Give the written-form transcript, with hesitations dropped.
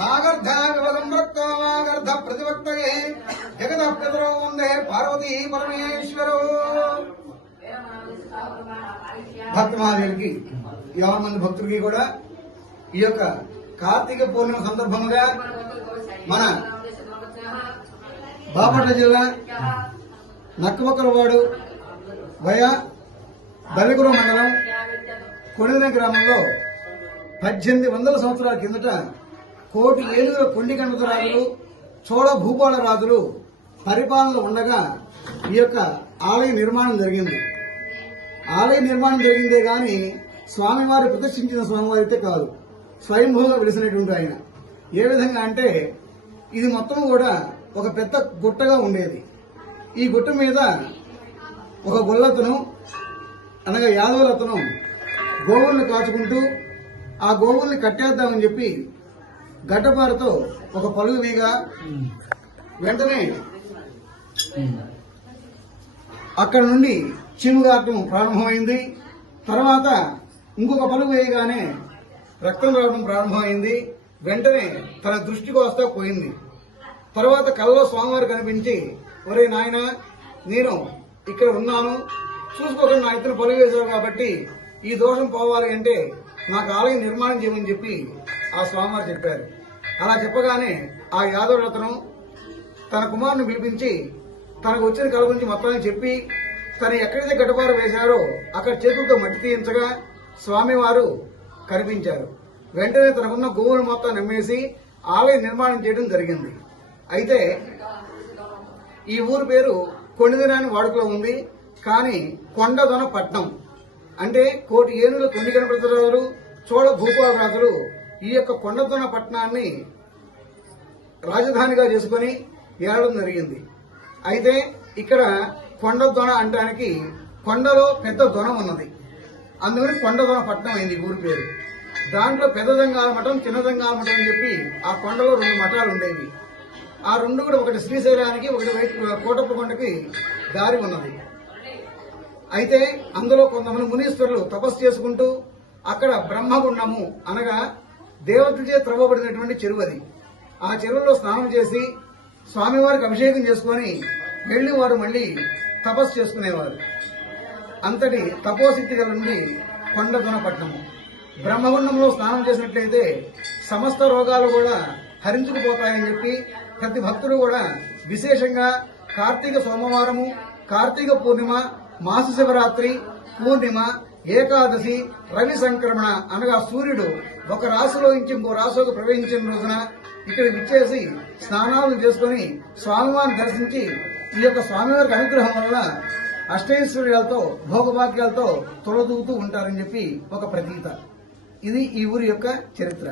वागर्धाविवसंवृक्तो वागर्ध प्रतिवक्तये जगतः पितरो वंदे पार्वती परमेश्वरो భక్తమాదేవికి 50 మంది భక్తులకి కూడా ఈ యొక్క కార్తీక పూర్ణిమ సందర్భంగా మన బాపట్ల జిల్లా నక్కబొక్కలవాడు వయా బల్లిగురం మండలం కొణిదెన గ్రామంలో 1800 సంవత్సరాల కిందట కోటి ఏనుగుల కొండిగణపతి రాజులు చోళ భూపాల రాజులు పరిపాలనలో ఉండగా ఈ యొక్క ఆలయ నిర్మాణం జరిగింది. ఆలయ నిర్మాణం జరిగిందే గాని స్వామివారి ప్రతిష్ఠించిన స్వామివారి అయితే కాదు, స్వయంభూగా వెలిసినటువంటి ఆయన. ఏ విధంగా అంటే ఇది మొత్తం కూడా ఒక పెద్ద గుట్టగా ఉండేది. ఈ గుట్ట మీద ఒక గొల్లతను అనగా యాదవులతను గోవుల్ని కాచుకుంటూ ఆ గోవుల్ని కట్టేద్దామని చెప్పి గడ్డపారతో ఒక పలుగు వీగా వెంటనే అక్కడ నుండి చీముగాటం ప్రారంభమైంది. తర్వాత ఇంకొక పలుగు వేయగానే రక్తం రావడం ప్రారంభమైంది. వెంటనే తన దృష్టికి వస్తా పోయింది. తర్వాత కళ్ళలో స్వామివారు కనిపించి, ఒరే నాయన, నేను ఇక్కడ ఉన్నాను, చూసుకోకుండా నా ఇద్దరు పలుగు వేశారు కాబట్టి ఈ దోషం పోవాలి అంటే నాకు ఆలయం నిర్మాణం చేయమని చెప్పి ఆ స్వామివారు చెప్పారు. అలా చెప్పగానే ఆ యాదవులతను తన కుమారుని పిలిపించి తనకు వచ్చిన కళ గురించి మొత్తాన్ని చెప్పి తను ఎక్కడైతే గడ్డపార వేశారో అక్కడ చేతులతో మట్టి తీయించగా స్వామివారు కనిపించారు. వెంటనే తనకున్న గోవులు మొత్తం నమ్మేసి ఆలయ నిర్మాణం చేయడం జరిగింది. అయితే ఈ ఊరు పేరు కొణిదెన అని వాడుకలో ఉంది. కానీ కొండదొన పట్నం అంటే కోటి ఏనుగుల కొండి గణపతి రాజులు చోళ భూపాల రాజులు ఈ యొక్క కొండదొన పట్టణాన్ని రాజధానిగా చేసుకుని ఏడడం జరిగింది. అయితే ఇక్కడ కొండ దొన అంటానికి కొండలో పెద్ద దొన ఉన్నది, అందుకని కొండదొన పట్టణం అయింది ఊరి పేరు. దాంట్లో పెద్ద దంగాల మఠం, చిన్న దంగాల మఠం అని చెప్పి ఆ కొండలో 2 మఠాలు ఉండేవి. ఆ 2 కూడా ఒకటి శ్రీశైలానికి, ఒకటి కోటప్ప కొండకి దారి ఉన్నది. అయితే అందులో కొంతమంది మునీశ్వరులు తపస్సు చేసుకుంటూ అక్కడ బ్రహ్మగుండము అనగా దేవతలచే త్రవ్వబడినటువంటి చెరువు అది. ఆ చెరువులో స్నానం చేసి స్వామివారికి అభిషేకం చేసుకుని వెళ్లి వారు మళ్లీ తపస్సు చేసుకునేవారు. అంతటి తపోసిద్ధి గల నుండి కొండదొన పట్టణము. బ్రహ్మగుండంలో స్నానం చేసినట్లయితే సమస్త రోగాలు కూడా హరించుకుపోతాయని చెప్పి ప్రతి భక్తుడు కూడా విశేషంగా కార్తీక సోమవారము, కార్తీక పూర్ణిమ, మాస శివరాత్రి, పూర్ణిమ, ఏకాదశి, రవి సంక్రమణ అనగా సూర్యుడు ఒక రాశిలో నుంచి ఇంకో రాశిలోకి ప్రవేశించిన రోజున ఇక్కడ విచ్చేసి స్నానాలు చేసుకుని స్వామివారిని దర్శించి ఈ యొక్క స్వామివారికి అనుగ్రహం వల్ల అష్టైశ్వర్యాలతో భోగభాగ్యాలతో తొలదూగుతూ ఉంటారని చెప్పి ఒక ప్రతీత. ఇది ఈ ఊరి యొక్క చరిత్ర.